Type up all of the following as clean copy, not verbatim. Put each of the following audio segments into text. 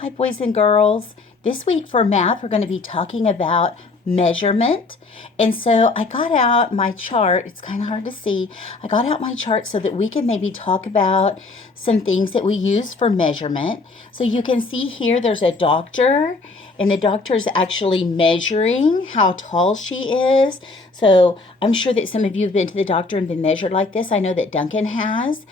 Hi, boys and girls. This week for math, we're going to be talking about measurement. And so I got out my chart. It's kind of hard to see. I got out my chart so that we can maybe talk about some things that we use for measurement. So you can see here there's a doctor, and the doctor is actually measuring how tall she is. So I'm sure that some of you have been to the doctor and been measured like this. I know that Duncan has.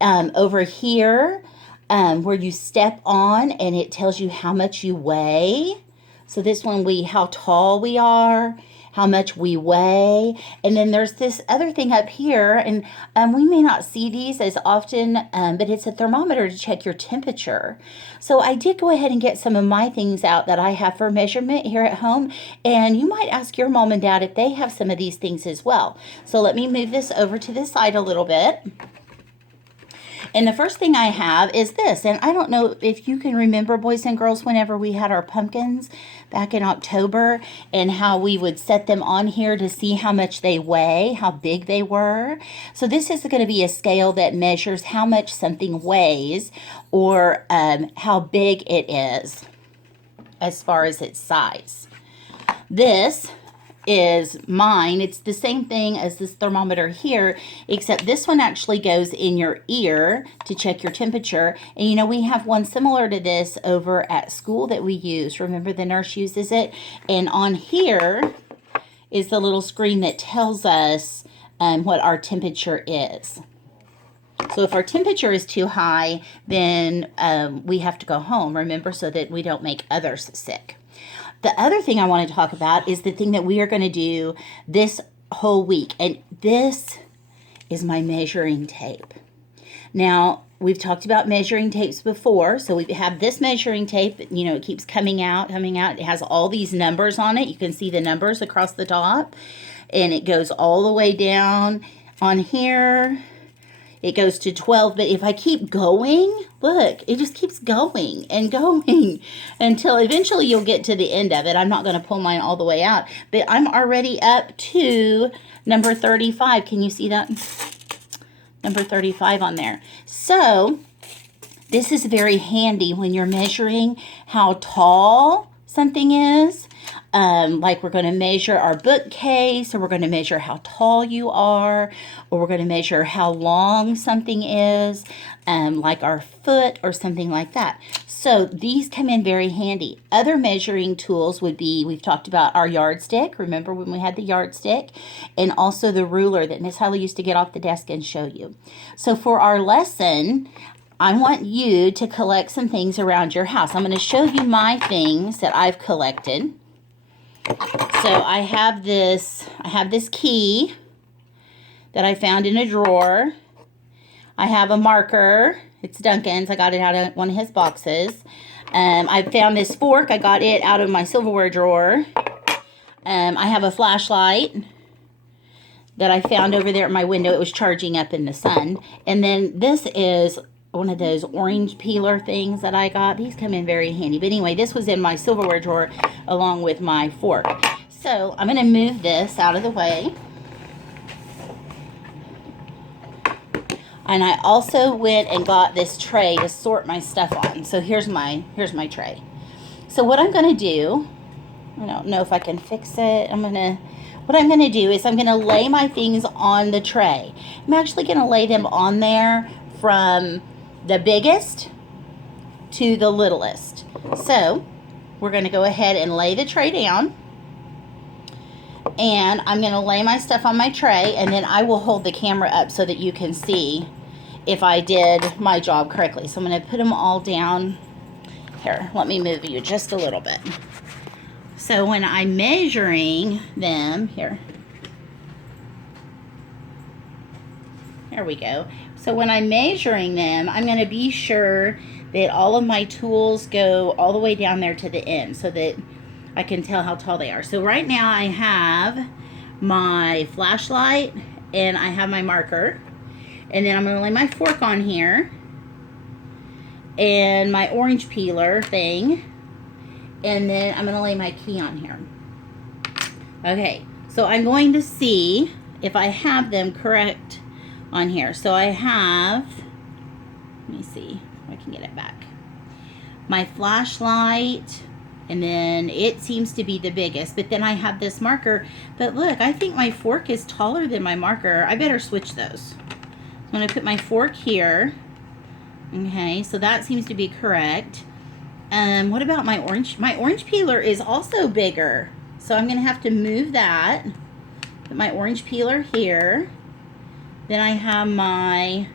Over here, where you step on and it tells you how much you weigh. So this one, how tall we are, how much we weigh. And then there's this other thing up here, and we may not see these as often, but it's a thermometer to check your temperature. So I did go ahead and get some of my things out that I have for measurement here at home, and you might ask your mom and dad if they have some of these things as well. So let me move this over to the side a little bit. And the first thing I have is this, and I don't know if you can remember, boys and girls, whenever we had our pumpkins back in October and how we would set them on here to see how much they weigh, how big they were. So this is going to be a scale that measures how much something weighs or how big it is as far as its size. This is mine. It's the same thing as this thermometer here, except this one actually goes in your ear to check your temperature. And you know, we have one similar to this over at school that we use. Remember, the nurse uses it. And on here is the little screen that tells us what our temperature is. So if our temperature is too high, then we have to go home, remember, so that we don't make others sick. The other thing I want to talk about is the thing that we are going to do this whole week. And this is my measuring tape. Now, we've talked about measuring tapes before. So we have this measuring tape, you know, it keeps coming out. It has all these numbers on it. You can see the numbers across the top. And it goes all the way down on here. It goes to 12, but if I keep going, look, it just keeps going and going until eventually you'll get to the end of it. I'm not going to pull mine all the way out, but I'm already up to number 35. Can you see that? Number 35 on there. So this is very handy when you're measuring how tall something is. Like we're going to measure our bookcase, or we're going to measure how tall you are, or we're going to measure how long something is, like our foot or something like that. So these come in very handy. Other measuring tools would be, we've talked about our yardstick. Remember when we had the yardstick? And also the ruler that Miss Holly used to get off the desk and show you. So for our lesson, I want you to collect some things around your house. I'm going to show you my things that I've collected. So I have this key that I found in a drawer. I have a marker. It's Duncan's. I got it out of one of his boxes. I found this fork. I got it out of my silverware drawer. I have a flashlight that I found over there at my window. It was charging up in the sun. And then this is one of those orange peeler things that I got. These come in very handy. But anyway, this was in my silverware drawer along with my fork. So I'm going to move this out of the way. And I also went and got this tray to sort my stuff on. So here's my tray. So what I'm going to do, I don't know if I can fix it. What I'm going to do is I'm going to lay my things on the tray. I'm actually going to lay them on there from the biggest to the littlest. So we're going to go ahead and lay the tray down. And I'm going to lay my stuff on my tray, and then I will hold the camera up so that you can see if I did my job correctly. So I'm going to put them all down. Here, let me move you just a little bit. So when I'm measuring them, here we go. So when I'm measuring them, I'm going to be sure that all of my tools go all the way down there to the end so that I can tell how tall they are. So right now I have my flashlight and I have my marker. And then I'm going to lay my fork on here and my orange peeler thing. And then I'm going to lay my key on here. Okay, so I'm going to see if I have them correct on here. So I have, let me see if I can get it back. my flashlight, and then it seems to be the biggest. But then I have this marker. But look, I think my fork is taller than my marker. I better switch those. I'm going to put my fork here. Okay, so that seems to be correct. What about my orange? My orange peeler is also bigger. So I'm going to have to move that. Put my orange peeler here. Then I have my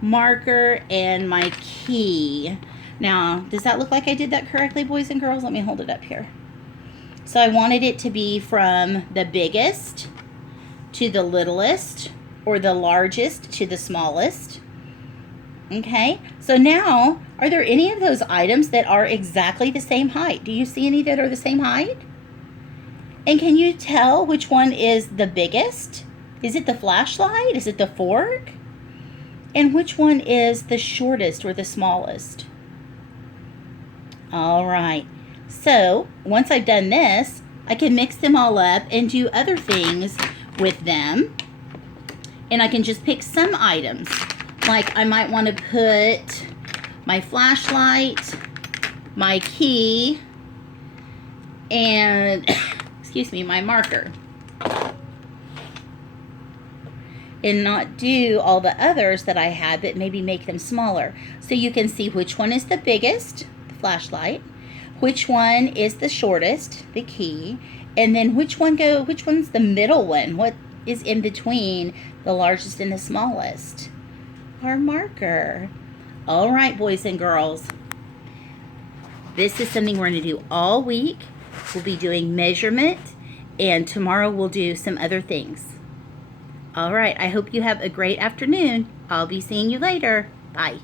marker and my key. Now, does that look like I did that correctly, boys and girls? Let me hold it up here. So I wanted it to be from the biggest to the littlest, or the largest to the smallest. Okay, so now, are there any of those items that are exactly the same height? Do you see any that are the same height? And can you tell which one is the biggest? Is it the flashlight? Is it the fork? And which one is the shortest or the smallest? All right, so once I've done this, I can mix them all up and do other things with them. And I can just pick some items. Like I might want to put my flashlight, my key, and, excuse me, my marker. And not do all the others that I had, but maybe make them smaller. So you can see which one is the biggest, the flashlight, which one is the shortest, the key, and then which one's the middle one? What is in between the largest and the smallest? Our marker. All right, boys and girls. This is something we're going to do all week. We'll be doing measurement, and tomorrow we'll do some other things. All right, I hope you have a great afternoon. I'll be seeing you later. Bye.